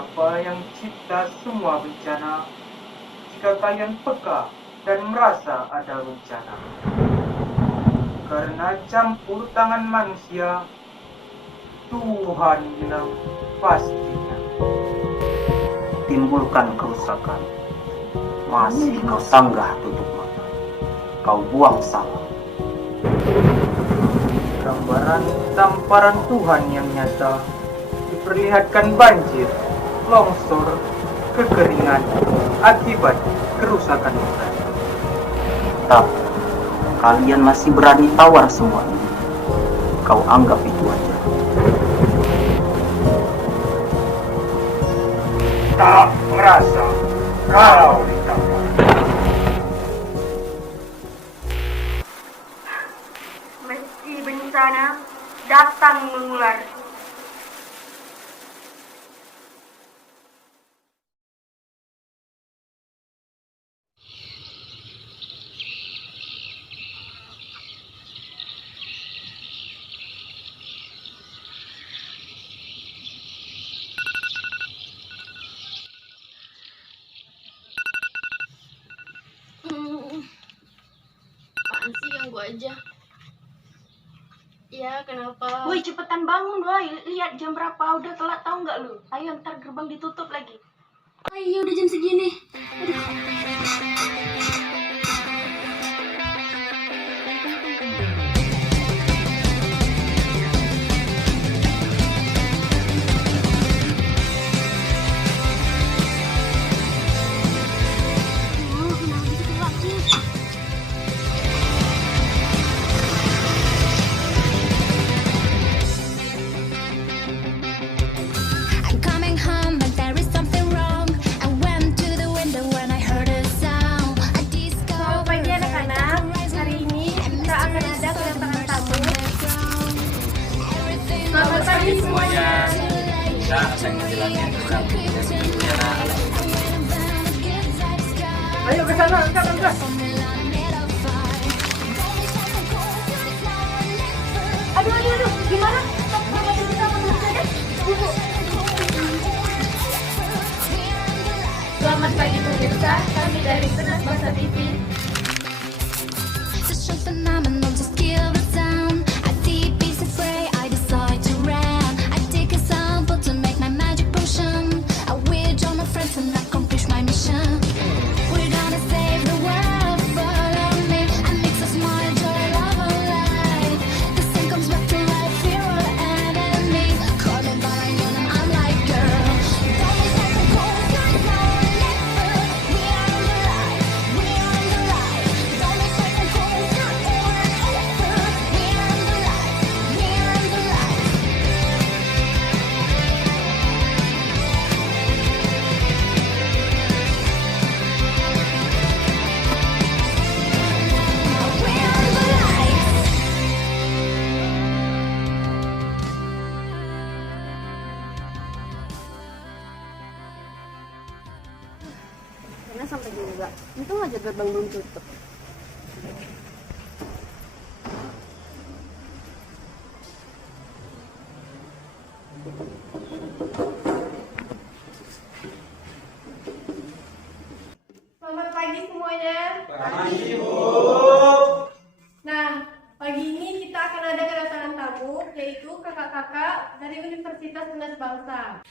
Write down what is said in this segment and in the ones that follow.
Siapa yang cipta semua bencana? Jika kalian peka dan merasa ada bencana, karena campur tangan manusia, Tuhan bilang pastinya timbulkan kerusakan. Masih kau sanggah tutup mata, kau buang salah. Gambaran tamparan Tuhan yang nyata diperlihatkan banjir, longsor, kekeringan akibat kerusakan hutan. Tapi kalian masih berani tawar semua ini. Kau anggap itu aja. Tak merasa kalau ditawar. Meski bencana datang mengular, apaan sih ganggu aja? Ya kenapa? woi cepetan bangun woi, lihat jam berapa, udah telat tahu nggak lu? Ayo ntar gerbang ditutup lagi. Ayo udah jam segini. Aduh. Kenapa bisa telat sih? I'm coming home, but there is something wrong. I went to the window when I heard a sound. I Selamat discovered pagi anak-anak, hari ini kita akan ada kedatangan tamu. Selamat pagi semuanya. Kita akan menjelaskan tentang aplikasi bencana alam. Ayo ke sana, angkat. Aduh, gimana? Selamat kita menurutnya. Selamat pagi pemirsa, kami dari Senas Bangsa TV. Such a phenomenon, just kill the sound. I see pieces of gray, I decide to run. I take a sample to make my magic potion. I withdraw my friends and accomplish my mission. We're gonna save the world, follow me. I mix a smile, joy, love, and light. The sun comes back to life, fear all enemies. Call me by my name, I'm like girl. Don't be so cold, you're not never. We are the light, we are the light. Don't be so cold, you're over and over. We are the light, we are the light. We are the light. Karena sampai juga. Untung aja gerbang belum tutup. Selamat pagi semuanya. Nah, pagi ini kita akan ada kedatangan tamu, yaitu kakak-kakak dari Universitas Senas Bangsa.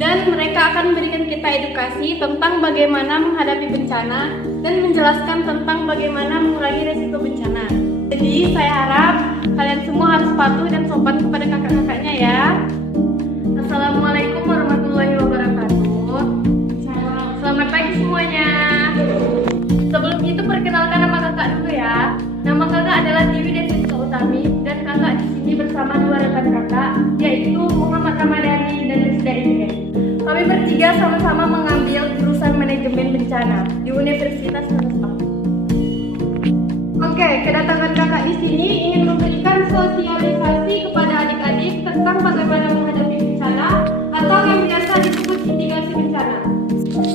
Dan mereka akan memberikan kita edukasi tentang bagaimana menghadapi bencana dan menjelaskan tentang bagaimana mengurangi resiko bencana. Jadi, saya harap kalian semua harus patuh dan sopan kepada kakak-kakaknya ya. Assalamualaikum warahmatullahi wabarakatuh. Selamat pagi semuanya. Sebelum itu perkenalkan nama kakak dulu ya. Nama kakak adalah Dewi Desisa Utami dan kakak di sini bersama dua rekan kakak, yaitu Muhammad Ramadhani dan Rizda Idris. Kami bertiga sama-sama mengambil jurusan manajemen bencana di Universitas Senas Bangsa. Oke, kedatangan kakak di sini ingin memberikan sosialisasi kepada adik-adik tentang bagaimana menghadapi bencana atau yang biasa disebut mitigasi bencana.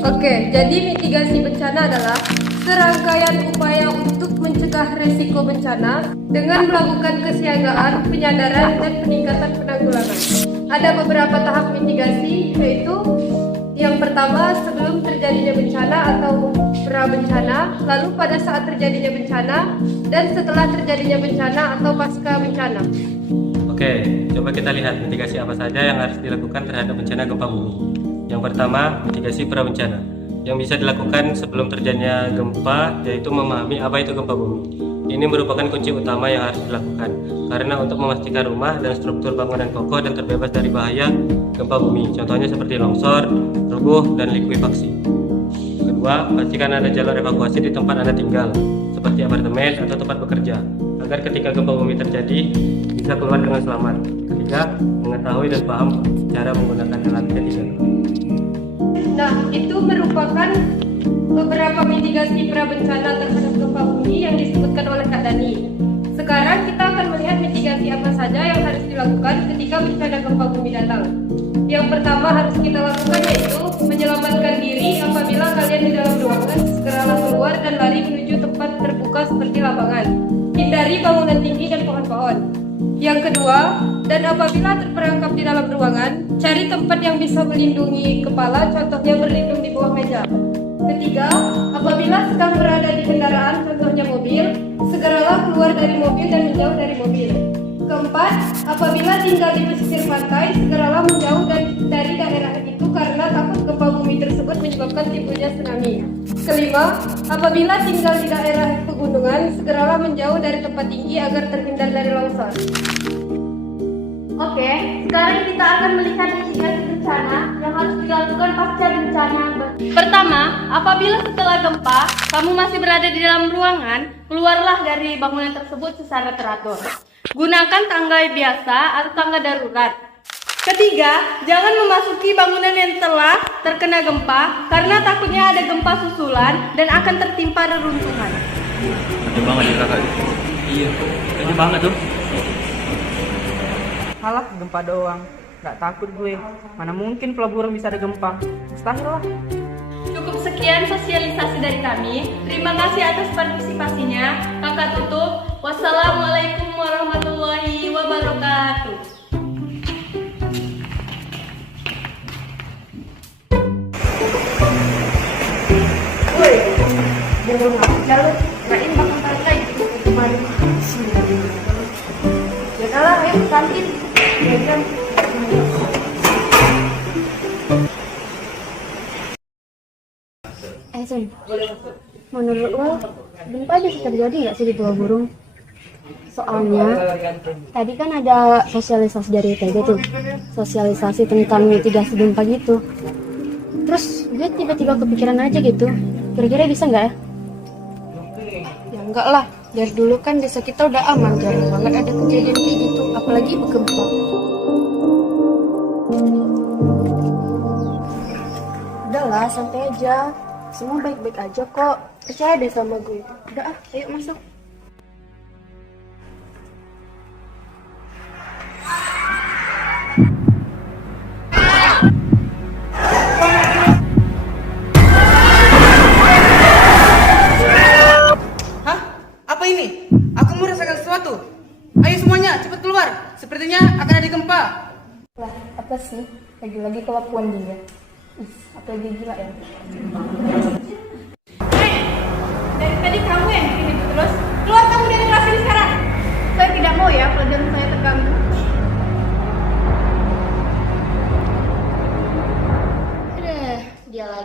Oke, jadi mitigasi bencana adalah serangkaian upaya untuk mencegah risiko bencana dengan melakukan kesiagaan, penyadaran, dan peningkatan penanggulangan. Ada beberapa tahap mitigasi, yaitu Yang pertama, sebelum terjadinya bencana atau pra-bencana, lalu pada saat terjadinya bencana, dan setelah terjadinya bencana atau pasca bencana. Oke, coba kita lihat mitigasi apa saja yang harus dilakukan terhadap bencana gempa bumi. Yang pertama, mitigasi pra-bencana. Yang bisa dilakukan sebelum terjadinya gempa yaitu memahami apa itu gempa bumi. Ini merupakan kunci utama yang harus dilakukan karena untuk memastikan rumah dan struktur bangunan kokoh dan terbebas dari bahaya gempa bumi. Contohnya seperti longsor, rubuh, dan likuifaksi. Kedua, pastikan ada jalur evakuasi di tempat Anda tinggal, seperti apartemen atau tempat bekerja, agar ketika gempa bumi terjadi bisa keluar dengan selamat. Ketiga, mengetahui dan paham cara menggunakan alat mitigasi. Nah, itu merupakan beberapa mitigasi pra-bencana terhadap gempa bumi yang disebutkan oleh Kak Dani. Sekarang kita akan melihat mitigasi apa saja yang harus dilakukan ketika bencana gempa bumi datang. Yang pertama harus kita lakukan yaitu menyelamatkan diri apabila kalian di dalam ruangan, segeralah keluar dan lari menuju tempat terbuka seperti lapangan. Hindari bangunan tinggi dan pohon-pohon. Yang kedua, dan apabila terperangkap di dalam ruangan, cari tempat yang bisa melindungi kepala, contohnya berlindung di bawah meja. Ketiga, apabila sedang berada di kendaraan, contohnya mobil, segeralah keluar dari mobil dan menjauh dari mobil. Keempat, apabila tinggal di pesisir pantai, segeralah menjauh dari daerah itu karena takut gempa bumi tersebut menyebabkan timbulnya tsunami. Kelima, apabila tinggal di daerah pegunungan, segeralah menjauh dari tempat tinggi agar terhindar dari longsor. Oke, sekarang kita akan melihat mitigasi bencana yang harus dilakukan pasca bencana. Pertama, apabila setelah gempa kamu masih berada di dalam ruangan, keluarlah dari bangunan tersebut secara teratur. Gunakan tangga biasa atau tangga darurat. Ketiga, jangan memasuki bangunan yang telah terkena gempa karena takutnya ada gempa susulan dan akan tertimpa reruntuhan. Gede banget ya kakak. Iya, gede banget tuh. Halah, gempa doang. Gak takut gue. Mana mungkin pelabuhan bisa ada gempa. Mustahil lah. Cukup sekian sosialisasi dari kami. Terima kasih atas partisipasinya. Kakak tutup. Wassalamualaikum warahmatullahi wabarakatuh. Woi, jangan ngajar lu. Kirain makan pakai gitu kemarin. Ya kalah, ayo ke kantin. Jajan. Sun, menurut lo gempa bisa terjadi nggak sih di Pulau Burung? Soalnya tadi kan ada sosialisasi dari ITB tuh, sosialisasi tentang mitigasi gempa gitu. Terus gue tiba-tiba kepikiran aja gitu, kira-kira bisa nggak ya? Ya enggak lah, dari dulu kan desa kita udah aman, jarang banget ada kejadian kayak gitu, apalagi gempa. Udahlah, santai aja. Semua baik-baik aja kok. Percaya deh sama gue. Udah ah, ayo masuk. Hah? Apa ini? Aku merasakan sesuatu. Ayo semuanya, cepat keluar. Sepertinya akan ada gempa. Lah, apa sih? Lagi-lagi kelakuan dia. Ih, apa lagi gila ya? Dari tadi kamu yang bikin itu terus. Keluar kamu dari kelas ini sekarang. Saya tidak mau ya pelajaran saya terganggu.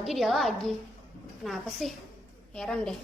Dia lagi. Kenapa sih? Heran deh.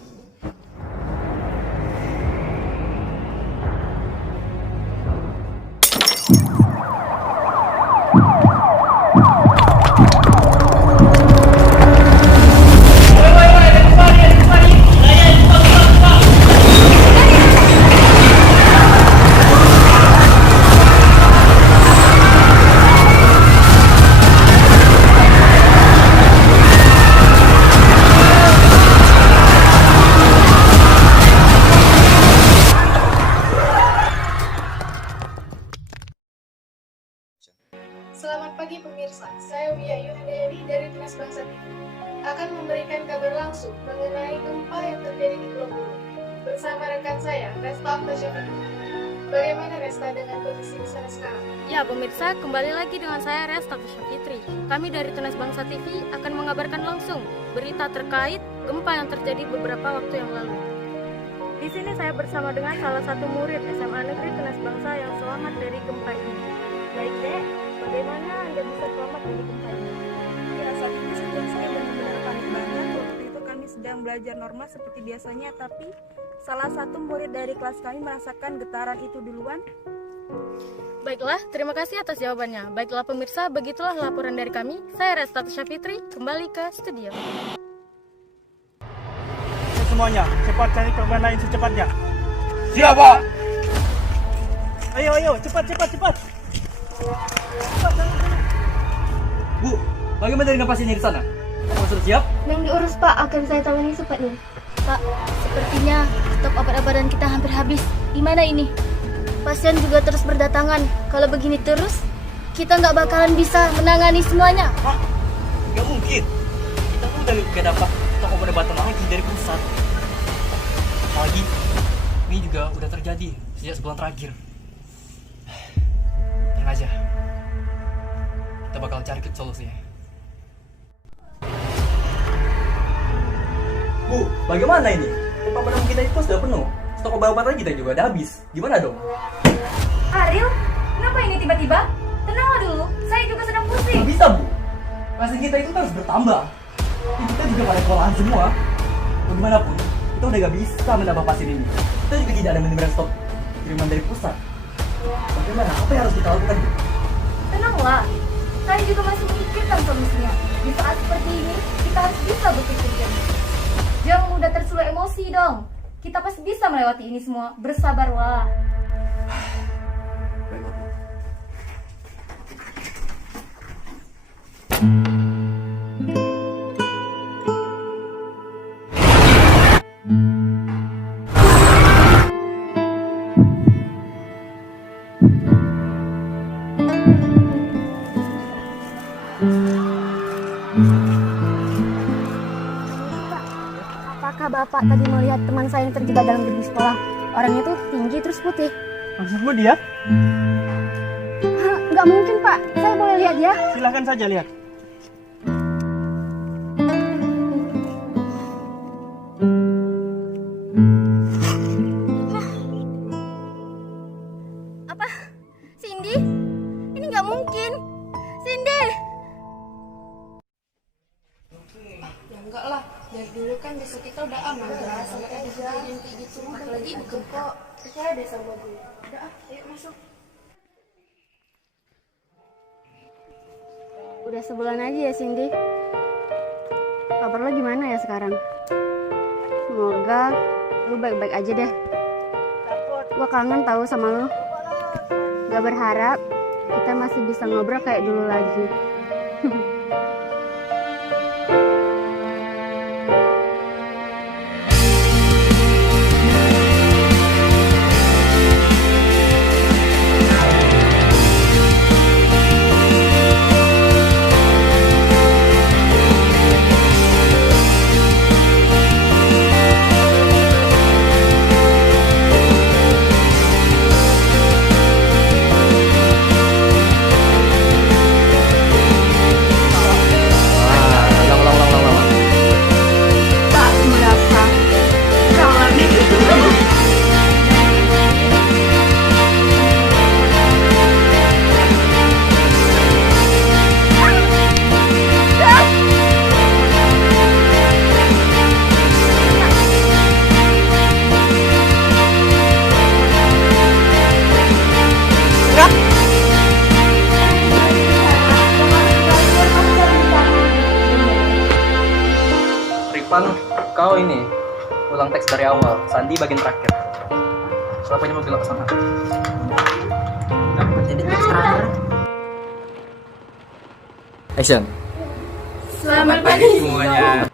Selamat pagi pemirsa, saya Wia Yuhandayani dari Tunas Bangsa TV akan memberikan kabar langsung mengenai gempa yang terjadi di Pulau Burung bersama rekan saya, Resta Oktasyafi. Bagaimana Resta dengan kondisi di sana sekarang? Ya pemirsa, kembali lagi dengan saya Resta Fitri. Kami dari Tunas Bangsa TV akan mengabarkan langsung berita terkait gempa yang terjadi beberapa waktu yang lalu. Di sini saya bersama dengan salah satu murid SMA Negeri Tunas Bangsa yang selamat dari gempa ini. Baik Dek, bagaimana Anda bisa selamat dari gempa ini? Ya, saat itu situasi saya benar-benar panik banget. Waktu itu kami sedang belajar normal seperti biasanya, tapi salah satu murid dari kelas kami merasakan getaran itu duluan. Baiklah, terima kasih atas jawabannya. Baiklah pemirsa, begitulah laporan dari kami. Saya Resta Fitri, kembali ke studio. Semuanya, cepat cari korban lain secepatnya. Siap, Pak. Ayo, cepat. Bu, bagaimana dengan pasiennya di sana? Kamu sudah siap? Yang diurus Pak, akan saya tangani cepatnya. Pak, sepertinya stok obat-obatan kita hampir habis. Gimana ini? Pasien juga terus berdatangan. Kalau begini terus, kita nggak bakalan bisa menangani semuanya. Pak, nggak mungkin. Kita tuh udah gak dapat stok obat-obatan lagi dari pusat. Apalagi, ini juga udah terjadi sejak sebulan terakhir. Tenang aja. Kita bakal cari solusinya. Bu, bagaimana ini? Tempat penampungan kita itu sudah penuh. Stok obat-obatan kita juga udah habis. Gimana dong? Ariel, kenapa ini tiba-tiba? Tenanglah dulu, saya juga sedang pusing. Nggak bisa, Bu. Pasien kita itu terus bertambah. Kita juga pada kewalahan semua. Bagaimanapun, kita udah gak bisa menambah pasien ini. Kita juga tidak ada menemukan stok kiriman dari pusat. Bagaimana? Apa yang harus kita lakukan, Bu? Tenanglah, saya juga masih memikirkan solusinya. Di saat seperti ini, kita harus bisa berpikir jernih. Jangan mudah tersulut emosi dong. Kita pasti bisa melewati ini semua. Bersabarlah. Apakah Bapak tadi melihat teman saya yang terjebak dalam gedung sekolah? Orangnya tuh tinggi terus putih. Maksudmu dia? Nggak mungkin Pak, saya boleh lihat ya? Silahkan saja lihat. Apa? Cindy? Ini nggak mungkin. Cindy! Ya enggak lah, dari dulu kan desa kita udah aman ya, sampai ada kejadian kayak gitu. Apalagi di gempa, percaya deh sama gue. Udah ayo masuk. Udah sebulan aja ya Cindy. Kabar lo gimana ya sekarang? Semoga lu baik-baik aja deh. Gua kangen tahu sama lu. Gak berharap kita masih bisa ngobrol kayak dulu lagi. Ripan, kau ini ulang teks dari awal. Sandi bagian terakhir. Kenapa ini mau bilang ke sana? Jadi teks terakhir. Action. Selamat pagi semuanya.